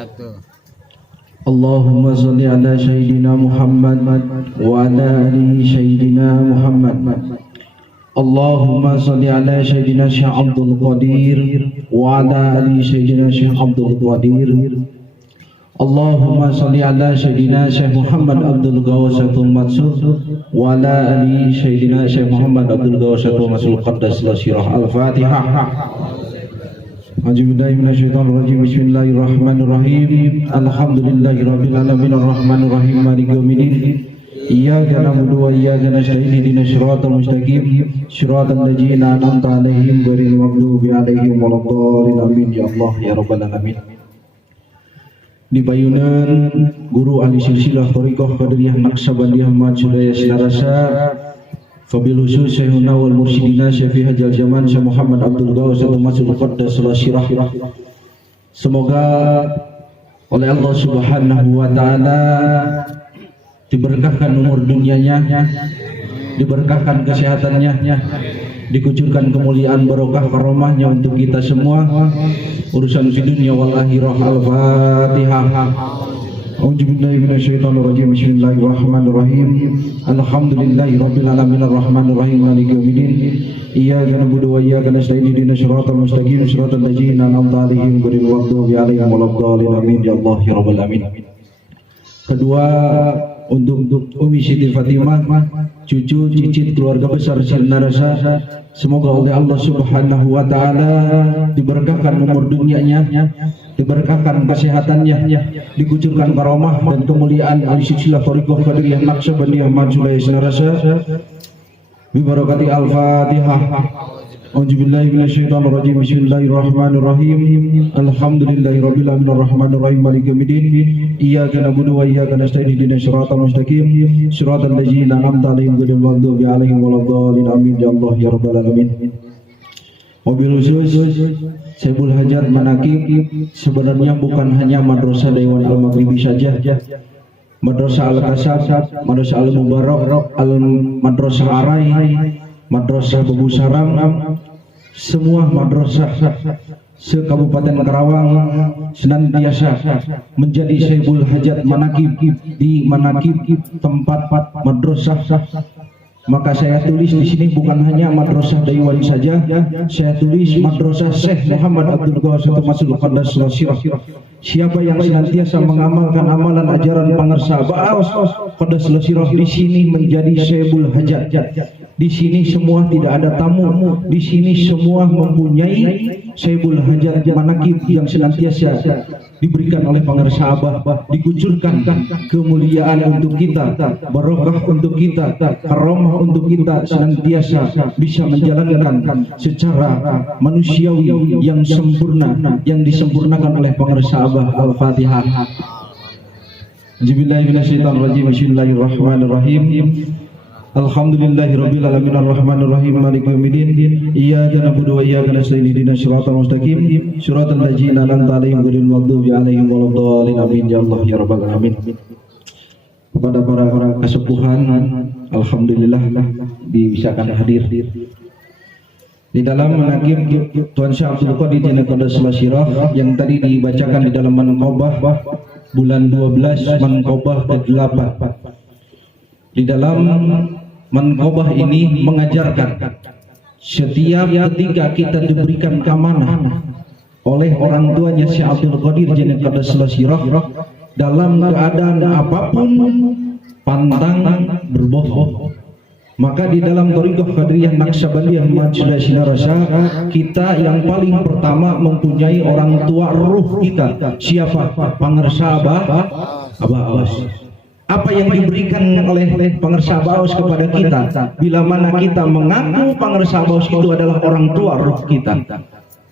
wabarakatuh. Allahumma salli ala Sayyidina Muhammad wa ala ali Sayyidina Muhammad. Allahumma salli ala Sayyidina Syekh Abdul Qadir wa ala ali Sayyidina Syekh Abdul Qadir. Allahumma salli ala Sayyidina Syekh Muhammad Abdul Ghawasatul Mansur wa ala ali Sayyidina Syekh Muhammad Abdul Ghawasatul Mansur Qaddasallahu sirah. Al-Fatihah. A'udzubillahi minasyaitonirrajim. Bismillahirrahmanirrahim. Alhamdulillahirabbil alamin arrahmanir rahim maliki yaumiddin. Iyyaka na'budu wa iyyaka nasta'in ihdinas siratal mustaqim siratal ladzina an'amta 'alaihim ghairil maghdubi 'alaihim waladdallin. Amin ya Allah ya rabbal alamin. Di Bayunan guru ahli silsilah Thariqah Qadiriyah Naqsabandiyah Majudaya Sinarasa, wabil khusus Syekhuna wal Mursyidina Syafi'i Hajjal Zaman Syekh Muhammad Abdul Ghawasatul Mansur Qaddasallahu sirah. Semoga oleh Allah Subhanahu wa taala diberkahkan umur dunianya, diberkahkan kesehatannya, dikucurkan kemuliaan barokah karomahnya untuk kita semua, urusan di dunia wal akhirah. Al-Fatihah. A'udzubillahi minasyaitonirrajim. Bismillahirrahmanirrahim. Alhamdulillahirabbil alamin arrahmanir rahim maliki yaumiddin. Iyyaka na'budu wa iyyaka nasta'in ihdinas siratal mustaqim siratal ladzina an'amta 'alaihim ghairil maghdubi 'alaihim waladdallin. Amin ya Allah ya rabbal alamin. Kedua, untuk Umi Siti Fatimah, cucu cicit keluarga besar Sinarasa, semoga oleh Allah Subhanahu wa taala diberkahkan umur dunianya, diberkahkan kesehatannya, dikucurkan karomah dan kemuliaan ahli silsilah Thariqah Qadiriyah Naqsabandiyah Majudaya Sinarasa bi barakati Al-Fatihah. A'udzubillahi minasyaitonirrajim. Bismillahirrahmanirrahim. Alhamdulillahirabbil alamin arrahmanir rahim maliki yaumiddin. Iyyaka na'budu wa iyyaka nasta'in ihdinas siratal mustaqim siratal ladzina an'amta 'alaihim ghairil maghdubi 'alaihim waladdallin. Amin ya Allah ya rabbal alamin. Wabil khusus Syekhul Hajar Manaqib sebenarnya bukan hanya madrasah Dewan Al-Maghribi saja, madrasah Al-Kasab, madrasah Al-Mubarak, Madrasah Arai, madrasah Bebu Sarang, semua madrasah se-Kabupaten Karawang senantiasa menjadi Syekhul Hajat Manaqib di Manaqib tempat madrasah. Maka saya tulis di sini bukan hanya madrasah Daiwan saja, saya tulis madrasah Syekh Muhammad Abdul Ghawasatul Mansur Qaddasallahu sirah. Siapa yang senantiasa mengamalkan amalan ajaran pangersa Ba'aus Qaddasallahu sirah di sini menjadi Syekhul Hajat. Di sini semua tidak ada tamu, di sini semua mempunyai Syekhul Hajat Manaqib yang senantiasa diberikan oleh pangersa Abah, dikucurkan kemuliaan untuk kita, barokah untuk kita, karomah untuk kita, senantiasa bisa menjalankan secara manusiawi yang sempurna, yang disempurnakan oleh pangersa Abah. Al-Fatihah. A'udzubillahi minasyaitonirrajim. Bismillahirrahmanirrahim. Alhamdulillahirabbil alamin arrahmanir rahim maliki yaumiddin. Iyyaka na'budu wa iyyaka nasta'in ihdinas siratal mustaqim siratal ladzina an'amta 'alaihim ghairil maghdubi 'alaihim waladdallin. Amin ya Allah ya rabbal alamin. Kepada para kesepuhan, alhamdulillah dibisakan hadir di dalam Manaqib Tuan Syekh Abdul Qadir Qaddasallahu sirah yang tadi dibacakan di dalam Manqobah bulan 12 Manqobah ke-8. Di dalam Manqobah ini mengajarkan setiap ketika kita diberikan keamanah oleh orang tuanya Syekh Abdul Qadir Qaddasallahu sirah dalam keadaan apapun pantang berbohong. Maka di dalam Thariqah Qadiriyah Naqsabandiyah Majudaya Sinarasa, kita yang paling pertama mempunyai orang tua ruh kita. Siapa? Pangersa Abah Awas. Apa yang diberikan oleh pangersa Abaus kepada kita, bila mana kita mengaku pangersa Abaus itu adalah orang tua ruh kita,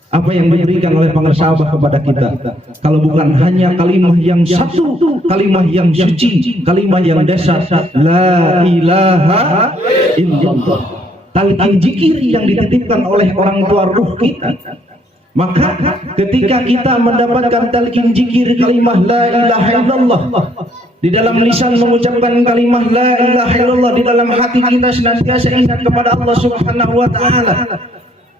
apa yang diberikan oleh pangersa Abah kepada kita? Kalau bukan hanya kalimah yang satu, kalimah yang suci, kalimah yang dasar, la ilaha illallah, talqin zikir yang dititipkan oleh orang tua ruh kita. Maka ketika kita mendapatkan talqin zikir kalimah la ilaha illallah, di dalam lisan mengucapkan kalimah la ilaha illallah, di dalam hati kita senantiasa ingat kepada Allah Subhanahu wa taala.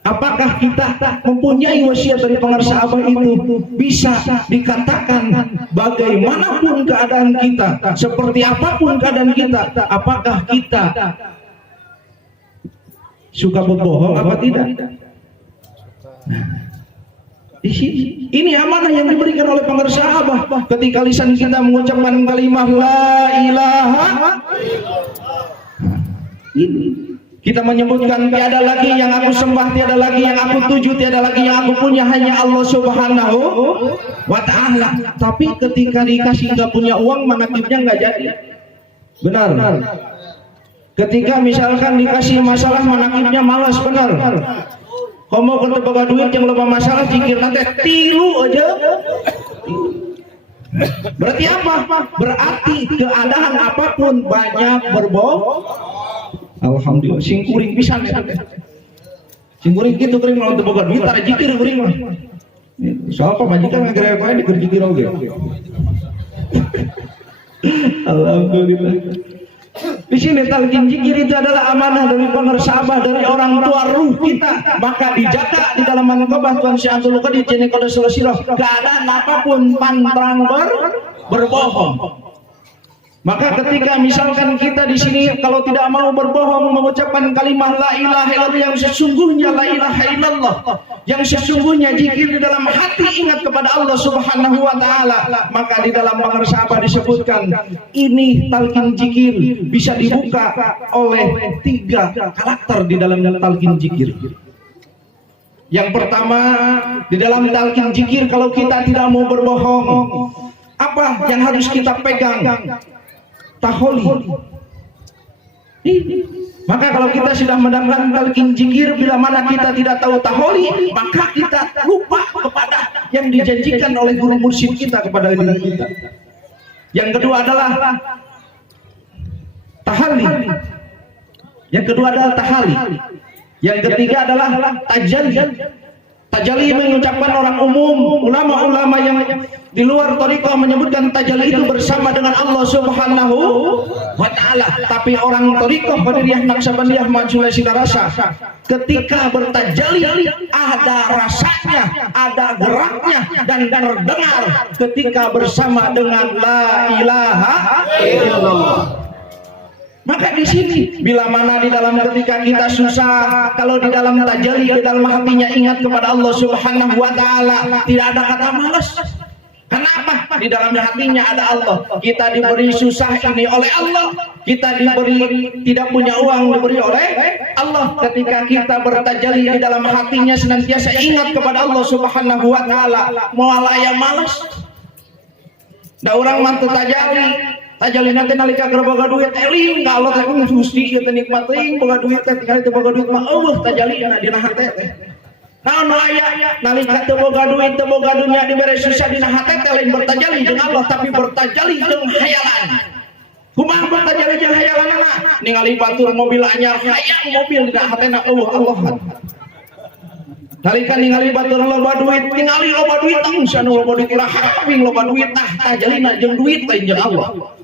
Apakah kita mempunyai wasiat dari pengarsa Abah itu bisa dikatakan bagaimanapun keadaan kita, seperti apapun keadaan kita, apakah kita suka berbohong apa tidak? Di sini ini amanah yang diberikan oleh pengarsa Abah. Ketika lisan kita mengucapkan kalimat la ilaha ini, kita menyebutkan tiada lagi yang aku sembah, tiada lagi yang aku tuju, tiada lagi yang aku punya, hanya Allah Subhanahu wa ta'ala. Tapi ketika dikasih nggak punya uang, manakibnya nggak jadi. Benar. Ketika misalkan dikasih masalah, manakibnya malas. Benar. Kamu kalau boga duit yang lupa masalah, jikir nanti tilu aja. Berarti apa? Berarti keadaan apapun banyak berbohong. Alhamdulillah, sing kuring pisan ya. Sing kuring kitu kuring lawan teu boga duit tara jikir kuring mah. Soal pamajikan ngagere poe diker jikir oge. Alhamdulillah. Di sini talqin jikir itu adalah amanah dari pengarsa Abah, dari orang tua ruh kita. Maka dijaga di dalam manaqabah Tuan Syekh Abdul Qadir Jeni Qaddas Sirah, keadaan apapun pantang berbohong. Maka ketika misalkan kita di sini kalau tidak mau berbohong, mengucapkan kalimat la ilaha illallah yang sesungguhnya la ilaha illallah, yang sesungguhnya zikir di dalam hati ingat kepada Allah Subhanahu wa taala, maka di dalam pengarsa Abah disebutkan ini talqin zikir bisa dibuka oleh 3 karakter di dalam talqin zikir. Yang pertama, di dalam talqin zikir kalau kita tidak mau berbohong, apa yang harus kita pegang? Taholi. Maka kalau kita sudah mendengar talqin zikir, bila mana kita tidak tahu taholi, maka kita lupa kepada yang dijanjikan oleh guru mursyid kita kepada diri kita. Yang kedua adalah tahali. Yang kedua adalah tahali. Yang ketiga adalah tajalli. Tajalli mengucapkan orang umum, ulama-ulama yang di luar thariqah menyebutkan tajalli itu bersama dengan Allah Subhanahu wa taala. Tapi orang thariqah Qadiriyah Naqsabandiyah Mansulai Sidarasa ketika bertajalli ada rasanya, ada geraknya dan terdengar ketika bersama dengan la ilaha illallah. Maka di sini bila mana di dalam ketika kita susah, kalau di dalam tajalli di dalam hatinya ingat kepada Allah Subhanahu wa taala, tidak ada kata malas. Kenapa? Di dalam hatinya ada Allah. Kita diberi susah ini oleh Allah, kita diberi tidak punya uang diberi oleh Allah. Ketika kita bertajalli di dalam hatinya senantiasa ingat kepada Allah Subhanahu wa taala, moal aya malas. Da urang mah teu tajalli. Tajalli nanti nalika keur boga duit eling ka Allah teh gusti ieu teh nikmat teuing boga duit teh tinggal teu boga duit mah eueuh tajallina dina hate teh. Naon aya nalika teu boga duit teu boga dunya dibere susah dina hate teh lain bertajalli jeung Allah tapi bertajalli jeung hayalan. Kumaha bertajalli jeung hayalanna? Ningali batur mobil anyar hayang mobil dina hatena eueuh Allahan. Nalika ningali batur loba duit, ningali loba duit tangsan loba duit iraha ping loba duit tah tajallina jeung duit lain jeung Allah.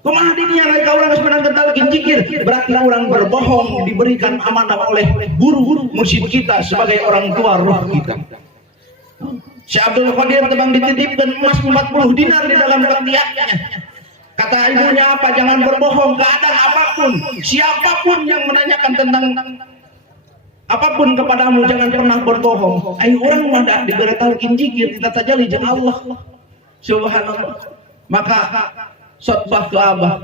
Kumaha dinya nalika urang geus menang talqin zikir, berarti urang berbohong diberikan amanah oleh guru mursyid kita sebagai orang tua ruh kita. Syekh Abdul Qadir tebang dititipkeun emas 40 dinar di dalam ketiaknya. Kata ibunya apa? Jangan berbohong keadaan apapun. Siapapun yang menanyakan tentang apapun kepadamu jangan pernah berbohong. Ayo orang mah diberi talqin zikir kita tajalli jeung Allah. Subhanallah. Maka khotbah ke Abah,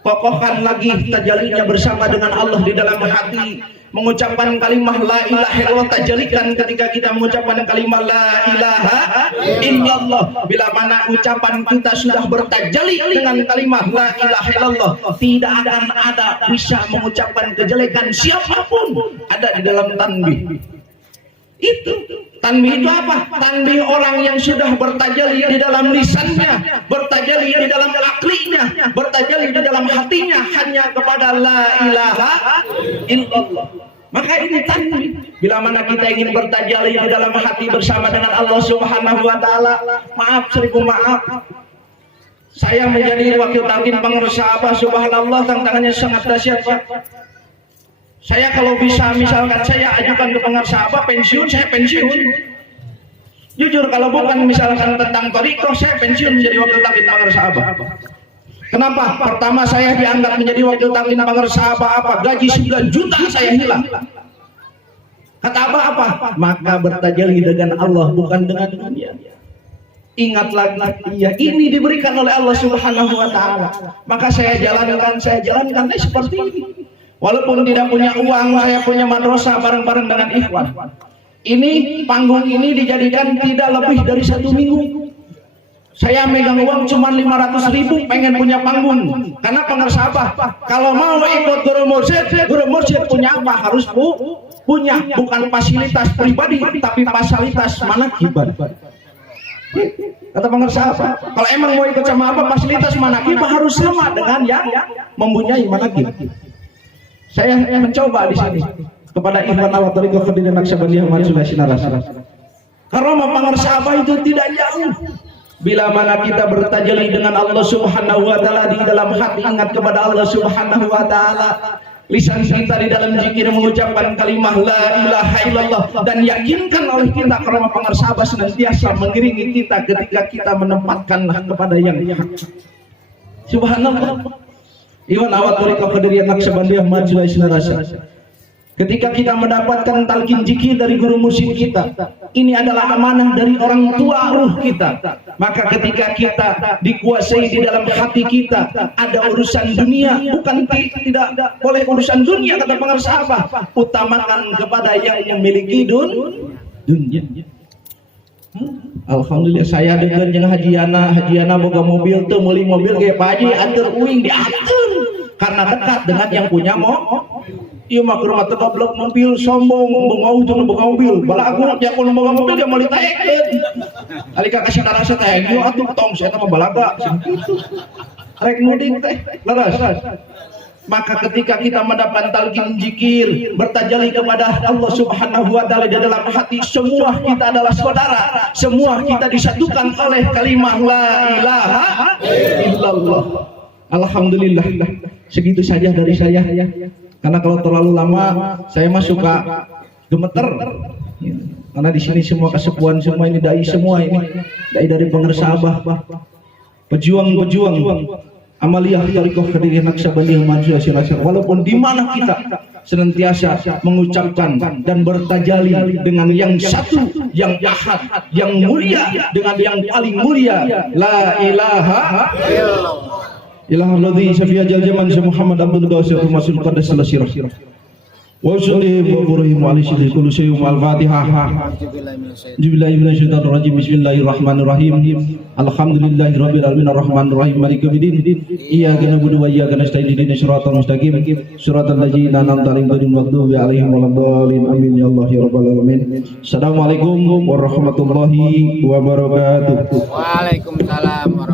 kokohkan lagi tajallinya bersama dengan Allah di dalam hati, mengucapkan kalimat la ilaha illallah. Tajallikan ketika kita mengucapkan kalimat la ilaha illallah. Bila mana ucapan kita sudah bertajalli dengan kalimat la ilaha illallah, tidak akan ada bisa mengucapkan kejelekan siapapun ada di dalam tanbih. Itu tanbih itu apa? Tanbih orang yang sudah bertajalli di dalam lisannya, bertajalli di dalam aklinya, bertajalli di dalam hatinya hanya kepada la ilaha illallah. Maka ini tanbih. Bila mana kita ingin bertajalli di dalam hati bersama dengan Allah Subhanahu wa taala, maaf seribu maaf. Saya menjadi wakil talqin pengarsa Abah, subhanallah tantangannya sangat dahsyat, Pak. Saya kalau bisa misalkan saya ajukan ke pengarsabah pensiun, saya pensiun. Jujur kalau bukan misalkan tentang thariqah, saya pensiun menjadi wakil taklim pengarsabah. Kenapa? Pertama saya dianggap menjadi wakil taklim pengarsabah apa? Gaji 9 juta saya hilang. Kata apa? Maka bertajalli dengan Allah bukan dengan dunia. Ingatlah ya, ini diberikan oleh Allah Subhanahu wa taala. Maka saya jalankan seperti ini. Walaupun tidak punya uang, saya punya madrasah bareng-bareng dengan ikhwan. Ini panggung ini dijadikan tidak lebih dari 1 minggu. Saya megang uang cuma 500.000, pengen punya panggung. Karena pengarsabah kalau mau ikut guru mursyid punya apa? Harus punya, bukan fasilitas pribadi tapi fasilitas manakib. Kata pengarsabah, kalau emang mau ikut sama apa fasilitas manakib harus sama dengan yang mempunyai manakib. Saya mencoba di sini kepada ikhwan awat thariqah Khadirin Naqsyabandiyah Mansur Sinaras. Karena pengarsabah itu tidak jauh. Bila mana kita bertajalli dengan Allah Subhanahu wa taala di dalam hati, ingat kepada Allah Subhanahu wa taala, lisan kita di dalam zikir mengucapkan kalimah la ilaha illallah, dan yakinkan oleh kita karena pengarsabah senantiasa mengiringi kita ketika kita menempatkan kepada yang hak. Subhanallah. Iwan awat thariqah Qadiriyah Naqsyabandiyah Majelis Narasa. Ketika kita mendapatkan talqin zikir dari guru mursyid kita, ini adalah amanah dari orang tua ruh kita. Maka ketika kita dikuasai di dalam hati kita ada urusan dunia, bukan tidak boleh urusan dunia kata pengarsabah, utamakan kepada yang memiliki dunia. Alhamdulillah saya dengan yang hajiana boga mobil tuh meuli mobil kayak Pak Haji atur uing diatur karena dekat dengan yang punya iya mah ke rumah teka blok mobil sombong mau jeung boga mobil balagu nya kun boga mobil dia mau ditaekeun alika kasih narasa teh yo atuh tong saya mah balaga rek mudik teh leres. Maka ketika kita mendapat talqin zikir bertajalli kepada Allah Subhanahu wa taala di dalam hati, semua kita adalah saudara, semua kita disatukan oleh kalimah la ilaha illallah. Alhamdulillah. Segitu saja dari saya. Karena kalau terlalu lama saya mah suka gemeter. Karena di sini semua kesepuan semua ini dai semua ini. Dai dari pengarsabah, pejuang-pejuang amaliyah thariqah Qadiriyah Naqsyabandiyah Mansur Sinaras. Walaupun di mana kita senantiasa mengucapkan dan bertajalli dengan yang satu, yang ahad, yang mulia dengan yang paling mulia, la ilaha illallah alladzi safiyajal zaman Muhammad Abdul Ghawsir Masul Qadas Salasirah wa sallallahu wa Ibrahim wa alihi sallallahu kullu syai'in al-fatihah. Bismillahir rahmanir rahim. Bismillahirrahmanirrahim. Alhamdulillahi rabbil alamin arrahmanir rahim maliki yaumiddin. Iyyaka na'budu wa iyyaka nasta'in ihdinas siratal mustaqim siratal ladzina an'amta 'alaihim ghairil maghdubi 'alaihim waladdallin. Amin ya Allah ya rabbal alamin. Assalamualaikum warahmatullahi wabarakatuh. Waalaikumsalam warahmatullahi wabarakatuh.